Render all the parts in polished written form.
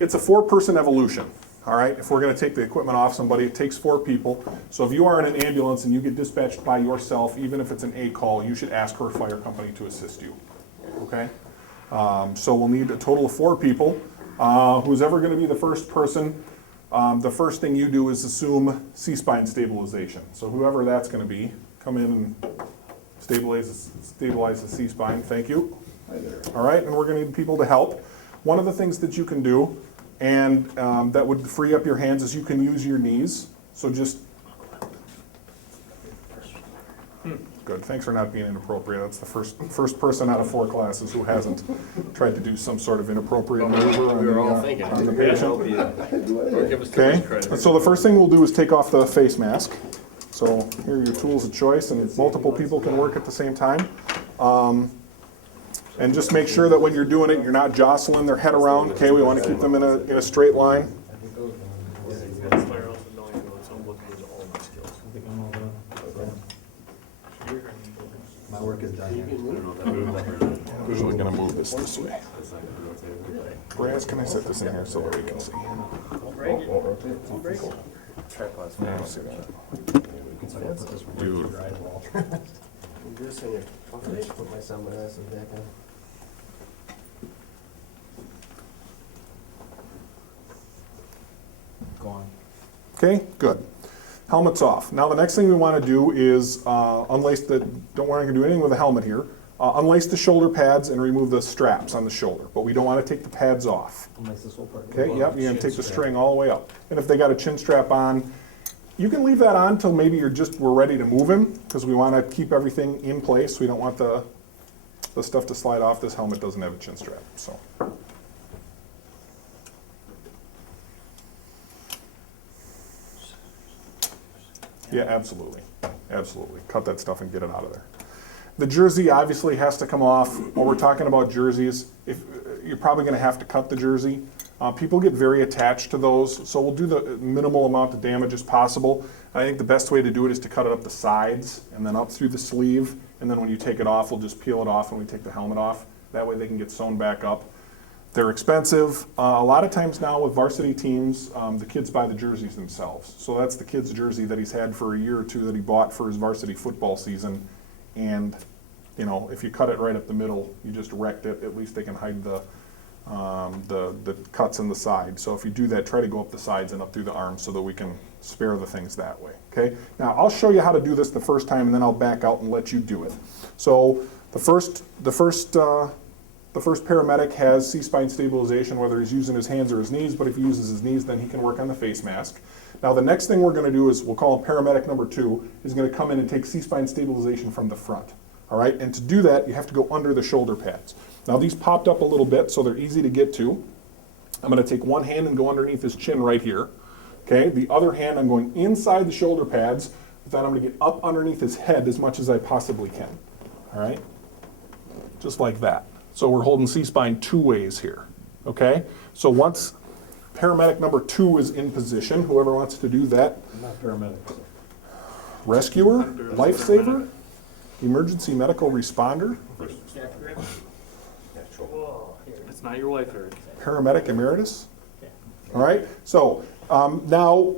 It's a 4-person evolution, all right? If we're gonna take the equipment off somebody, it takes 4 people. So if you are in an ambulance and you get dispatched by yourself, even if it's an A call, you should ask for a fire company to assist you, okay? So we'll need a total of 4 people. Who's ever gonna be the first person, the first thing you do is assume C-spine stabilization. So whoever that's gonna be, come in and stabilize the C-spine, thank you. Hi there. All right, and we're gonna need people to help. One of the things that you can do, and that would free up your hands, is you can use your knees. So just, good, thanks for not being inappropriate. That's the first person out of 4 classes who hasn't tried to do some sort of inappropriate maneuver We were all thinking. on the patient. Give us too much Okay, credit. so the first thing we'll do is take off the face mask. So here are your tools of choice, and multiple people can work at the same time. And just make sure that when you're doing it, you're not jostling their head around. Okay, we want to keep them in a straight line. My work is done. Usually going to move this way. Braz, can I set this in here so that we can see? Yeah, I'll see that. Dude. Put my sunglasses back on. Go on. Okay, good. Helmet's off. Now the next thing we want to do is unlace the, don't worry, I'm going to do anything with the helmet here. Unlace the shoulder pads and remove the straps on the shoulder, but we don't want to take the pads off. Unless this whole part. Okay, yep, you're going to take the string all the way up. And if they got a chin strap on, you can leave that on until maybe we're ready to move him, because we want to keep everything in place. We don't want the stuff to slide off. This helmet doesn't have a chin strap, so. Yeah, absolutely, absolutely. Cut that stuff and get it out of there. The jersey obviously has to come off. When we're talking about jerseys, you're probably going to have to cut the jersey. People get very attached to those, so we'll do the minimal amount of damage as possible. I think the best way to do it is to cut it up the sides and then up through the sleeve, and then when you take it off, we'll just peel it off when we take the helmet off. That way they can get sewn back up. They're expensive. A lot of times now with varsity teams, the kids buy the jerseys themselves. So that's the kid's jersey that he's had for a year or two that he bought for his varsity football season. And you know, if you cut it right up the middle, you just wrecked it. At least they can hide the cuts in the side. So if you do that, try to go up the sides and up through the arms so that we can spare the things that way. Okay. Now I'll show you how to do this the first time, and then I'll back out and let you do it. So the first paramedic has C-spine stabilization, whether he's using his hands or his knees. But if he uses his knees, then he can work on the face mask. Now the next thing we're going to do is, we'll call him paramedic number 2, is going to come in and take C-spine stabilization from the front. All right, and to do that, you have to go under the shoulder pads. Now these popped up a little bit, so they're easy to get to. I'm going to take one hand and go underneath his chin right here. Okay, the other hand I'm going inside the shoulder pads. With that, I'm going to get up underneath his head as much as I possibly can. All right, just like that. So we're holding C-spine 2 ways here. Okay, so once paramedic number 2 is in position, whoever wants to do that. I'm not paramedic. Rescuer, lifesaver, emergency medical responder, It's not your wife, Eric. paramedic emeritus. All right, so now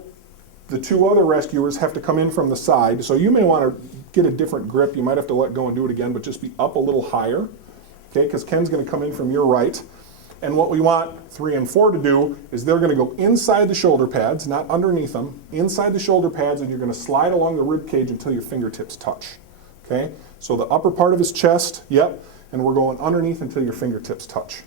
the 2 other rescuers have to come in from the side. So you may want to get a different grip. You might have to let go and do it again, but just be up a little higher. Okay, because Ken's going to come in from your right. And what we want 3 and 4 to do is they're going to go inside the shoulder pads, not underneath them, inside the shoulder pads, and you're going to slide along the rib cage until your fingertips touch. Okay, so the upper part of his chest, yep, and we're going underneath until your fingertips touch.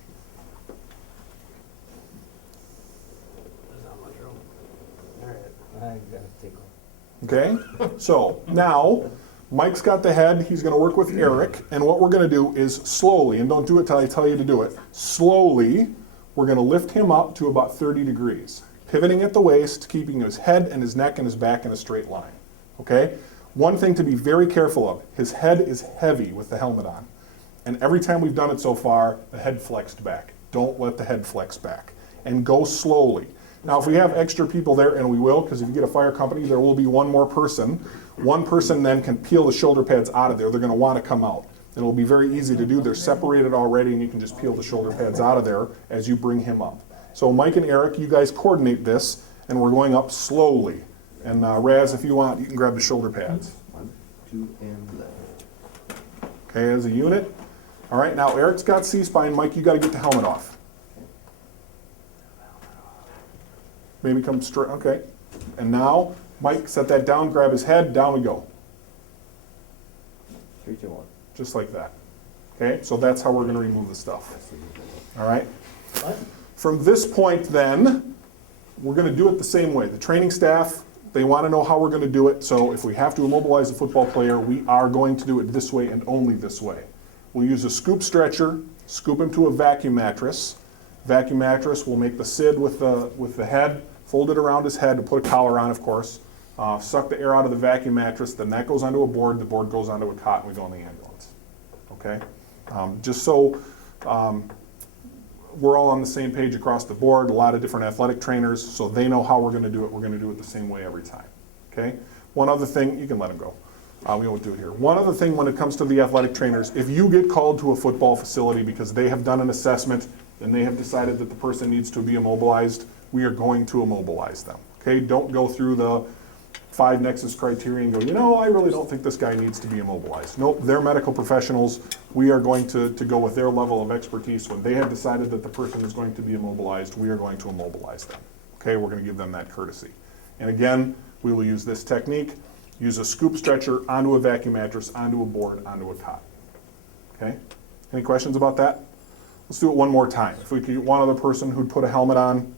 I gotta take off. Okay, so now Mike's got the head. He's going to work with Eric, and what we're going to do is slowly, and don't do it till I tell you to do it, slowly, we're going to lift him up to about 30 degrees, pivoting at the waist, keeping his head and his neck and his back in a straight line. Okay? One thing to be very careful of, his head is heavy with the helmet on. And every time we've done it so far, the head flexed back. Don't let the head flex back. And go slowly. Now, if we have extra people there, and we will, because if you get a fire company, there will be one more person. One person then can peel the shoulder pads out of there. They're going to want to come out. And it'll be very easy to do. They're separated already, and you can just peel the shoulder pads out of there as you bring him up. So Mike and Eric, you guys coordinate this, and we're going up slowly. And Raz, if you want, you can grab the shoulder pads. 1, 2, and left. Okay, as a unit. All right, now Eric's got C-spine. Mike, you got to get the helmet off. Maybe come straight, okay. And now, Mike, set that down, grab his head, down we go. 3, 2, 1. Just like that. Okay, so that's how we're going to remove the stuff. All right? From this point then, we're going to do it the same way. The training staff, they want to know how we're going to do it, so if we have to immobilize a football player, we are going to do it this way and only this way. We'll use a scoop stretcher, scoop him to a vacuum mattress. Vacuum mattress will make the SID with the head, fold it around his head to put a collar on, of course. Suck the air out of the vacuum mattress, then that goes onto a board, the board goes onto a cot, and we go in the ambulance. Okay? Just so we're all on the same page across the board, a lot of different athletic trainers, so they know how we're going to do it. We're going to do it the same way every time. Okay? One other thing, you can let him go. We won't do it here. One other thing when it comes to the athletic trainers, if you get called to a football facility because they have done an assessment and they have decided that the person needs to be immobilized, we are going to immobilize them. Okay? Don't go through the 5 nexus criteria and go, you know, I really don't think this guy needs to be immobilized. Nope, they're medical professionals. We are going to go with their level of expertise. When they have decided that the person is going to be immobilized, we are going to immobilize them. Okay, we're going to give them that courtesy. And again, we will use this technique, use a scoop stretcher onto a vacuum mattress, onto a board, onto a cot. Okay, any questions about that? Let's do it one more time. If we could get one other person who'd put a helmet on,